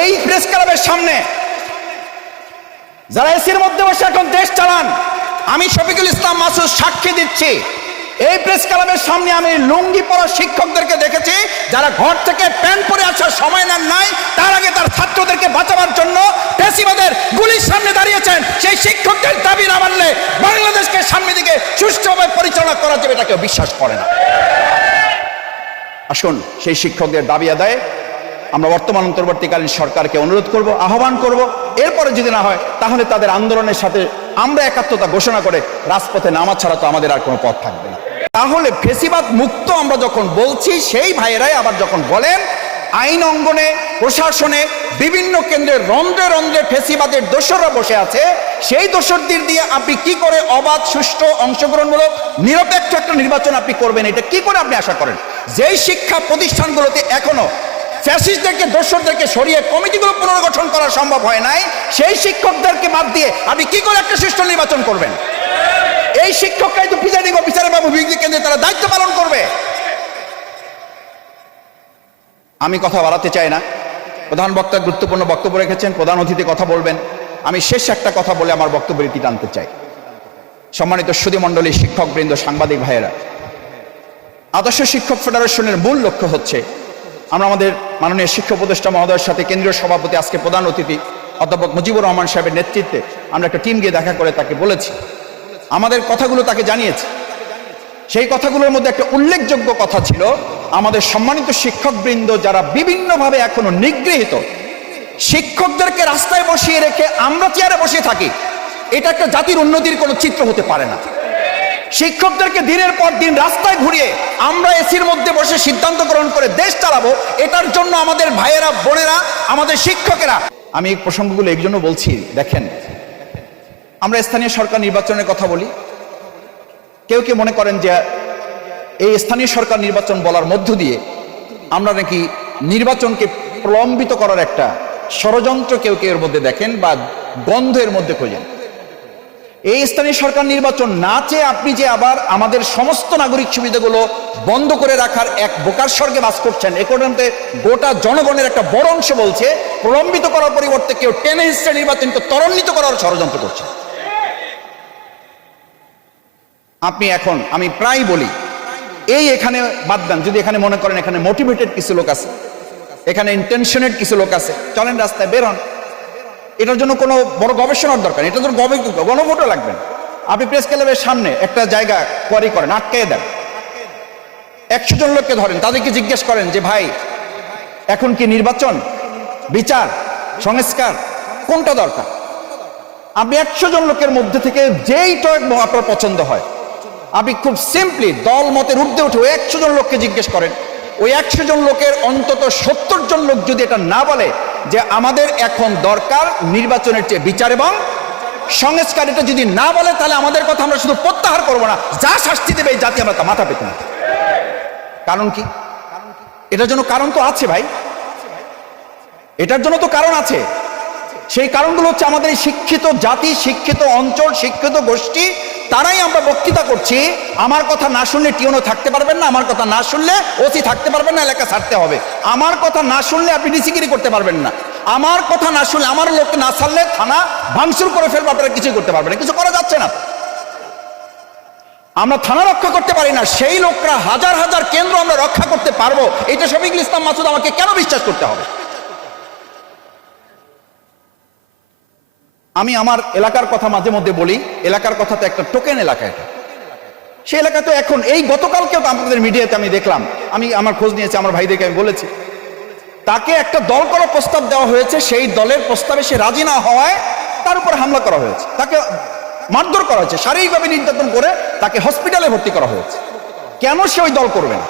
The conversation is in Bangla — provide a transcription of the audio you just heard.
এই প্রেস ক্লাবের সামনে যারা এসির মধ্যে বসে এখন দেশ চালান, আমি শফিকুল ইসলাম মাসুদ সাক্ষী দিচ্ছি। এই প্রেস ক্লাবের সামনে আমি লুঙ্গি পরা শিক্ষকদেরকে দেখেছি, যারা ঘর থেকে প্যান্ট পরে আসার সময় নেন নাই, তার আগে তার ছাত্রদেরকে বাঁচাবার জন্য পেশিবাদের গুলির সামনে দাঁড়িয়েছেন। সেই শিক্ষকদের দাবি না মানলে বাংলাদেশকে সামনে দিকে সুষ্ঠুভাবে পরিচালনা করা যাবে এটা কেউ বিশ্বাস করে না। আসুন, সেই শিক্ষকদের দাবি আদায়ে আমরা বর্তমান অন্তর্বর্তীকালীন সরকারকে অনুরোধ করব, আহ্বান করব, এরপরে যদি না হয়, তাহলে তাদের আন্দোলনের সাথে আমরা একাত্মতা ঘোষণা করে রাজপথে নামা ছাড়া তো আমাদের আর কোনো পথ থাকবে না। তাহলে ফেসিবাদ মুক্ত আমরা যখন বলছি, সেই ভাইয়েরাই আবার যখন বলেন, আইন অঙ্গনে, প্রশাসনে, বিভিন্ন কেন্দ্রে রন্ধ্রে রন্ধ্রে ফেসিবাদের দোসররা বসে আছে, সেই দোষরদের দিয়ে আপনি কি করে অবাধ, সুষ্ঠু, অংশগ্রহণমূলক, নিরপেক্ষ একটা নির্বাচন আপনি করবেন, এটা কি করে আপনি আশা করেন? যেই শিক্ষা প্রতিষ্ঠানগুলোতে এখনও ফ্যাসিস্টদেরকে, দোসরদেরকে সরিয়ে কমিটিগুলো পুনর্গঠন করা সম্ভব হয় নাই। সেই শিক্ষকদেরকে বাদ দিয়ে আপনি কি করে একটা সুষ্ঠু নির্বাচন করবেন? এই শিক্ষকরাই তো প্রিজাইডিং অফিসারের বাবু বিজ্ঞান কেন্দ্রে তারা দায়িত্ব পালন করবে। আমি কথা বাড়াতে চাই না। প্রধান বক্তা গুরুত্বপূর্ণ বক্তব্য রেখেছেন, প্রধান অতিথি কথা বলবেন। আমি শেষ একটা কথা বলে আমার বক্তব্য রীতি টানতে চাই। সম্মানিত সুদীমণ্ডলী শিক্ষকবৃন্দ, সাংবাদিক ভাইয়েরা, আদর্শ শিক্ষক ফেডারেশনের মূল লক্ষ্য হচ্ছে আমরা আমাদের মাননীয় শিক্ষা উপদেষ্টা মহোদয়ের সাথে কেন্দ্রীয় সভাপতি, আজকে প্রধান অতিথি অধ্যাপক মুজিবুর রহমান সাহেবের নেতৃত্বে আমরা একটা টিম গিয়ে দেখা করে তাকে বলেছি। আমাদের কথাগুলো তাকে জানিয়েছি। সেই কথাগুলোর মধ্যে একটা উল্লেখযোগ্য কথা ছিল, আমাদের সম্মানিত শিক্ষকবৃন্দ যারা বিভিন্নভাবে এখনও নিগৃহীত, শিক্ষকদেরকে রাস্তায় বসিয়ে রেখে আমরা চেয়ারে বসে থাকি, এটা একটা জাতির উন্নতির কোনো চিত্র হতে পারে না। শিক্ষকদেরকে দিনের পর দিন রাস্তায় ঘুরিয়ে আমরা এসির মধ্যে বসে সিদ্ধান্ত গ্রহণ করে দেশ চালাবো, এটার জন্য আমাদের ভাইয়েরা, বোনেরা, আমাদের শিক্ষকেরা। আমি এই প্রসঙ্গগুলো এই জন্য বলছি, দেখেন, আমরা স্থানীয় সরকার নির্বাচনের কথা বলি। কেউ কেউ মনে করেন যে এই স্থানীয় সরকার নির্বাচন বলার মধ্য দিয়ে আমরা নাকি নির্বাচনকে প্রলম্বিত করার একটা ষড়যন্ত্র কেউ কেউ এর মধ্যে দেখেন বা গন্ধ এর মধ্যে খোঁজেন। এই স্থানীয় সরকার নির্বাচন না চেয়ে আপনি যে আবার আমাদের সমস্ত নাগরিক সুবিধাগুলো বন্ধ করে রাখার এক বোকার স্বর্গে বাস করছেন, এ পর্যন্ত গোটা জনগণের একটা বড় অংশ বলছে, প্রলম্বিত করার পরিবর্তে কেউ টেনে হিসেবে নির্বাচনকে ত্বরান্বিত করার ষড়যন্ত্র করছে। আপনি এখন, আমি প্রায় বলি, এই এখানে বাদ দেন, যদি এখানে মনে করেন এখানে মোটিভেটেড কিছু লোক আছে, এখানে ইন্টেনশনেড কিছু লোক আছে, চলেন রাস্তায় বের হন। এটার জন্য কোনো বড় গবেষণার দরকার এটার জন্য গবে- গণভোটও লাগবে। আপনি প্রেস ক্লাবের সামনে একটা জায়গা কোয়ারি করেন আটকে দেন। একশো জন লোককে ধরেন, তাদেরকে জিজ্ঞেস করেন যে, ভাই, এখন কি নির্বাচন? বিচার? সংস্কার? কোনটা দরকার? আপনি একশো জন লোকের মধ্যে থেকে যেইটা আপনার পছন্দ হয়, আপনি খুব সিম্পলি দল মতের ঊর্ধ্বে উঠে ওই একশো জন লোককে জিজ্ঞেস করেন। ওই একশো জন লোকের অন্তত সত্তর জন লোক যদি এটা না বলে যে আমাদের এখন দরকার নির্বাচনের চেয়ে বিচার এবং সংস্কার। এটা যদি না বলে, তাহলে আমাদের কথা আমরা শুধু প্রত্যাহার করব না। যা শাস্তি দেবে এই জাতি আমরা তা মাথা পেতে না। কারণ কি? এটার জন্য কারণ তো আছে ভাই। এটার জন্য তো কারণ আছে। সেই কারণগুলো হচ্ছে আমাদের শিক্ষিত জাতি, শিক্ষিত অঞ্চল, শিক্ষিত গোষ্ঠী তারাই আমরা বক্তৃতা করছি। আমার কথা না শুনলে টিউনও থাকতে পারবেন না, আমার কথা না শুনলে ওসি থাকতে পারবেন না, এলাকা ছাড়তে হবে। আমার কথা না শুনলে আপনি ডিসিগিরি করতে পারবেন না। আমার কথা না শুনলে, আমার লোককে না ছাড়লে থানা ভাঙচুর করে ফেলব, আপনারা কিছুই করতে পারবেন না, কিছু করা যাচ্ছে না। আমরা থানা রক্ষা করতে পারি না, সেই লোকরা হাজার হাজার কেন্দ্র আমরা রক্ষা করতে পারব। এটা শফিকুল ইসলাম মাসুদ আমাকে কেন বিশ্বাস করতে হবে? আমি আমার এলাকার কথা মাঝে মধ্যে বলি, এলাকার কথা তো একটা টোকেন এলাকা এটা। সেই এলাকা তো এখন এই গতকালকে তো আমাদের মিডিয়াতে আমি দেখলাম, আমি আমার খোঁজ নিয়েছি, আমার ভাইদেরকে আমি বলেছি। তাকে একটা দল করার প্রস্তাব দেওয়া হয়েছে, সেই দলের প্রস্তাবে সে রাজি না হওয়ায় তার উপর হামলা করা হয়েছে। তাকে মারধর করা হয়েছে, শারীরিকভাবে নির্যাতন করে তাকে হসপিটালে ভর্তি করা হয়েছে। কেন সে ওই দল করবে না?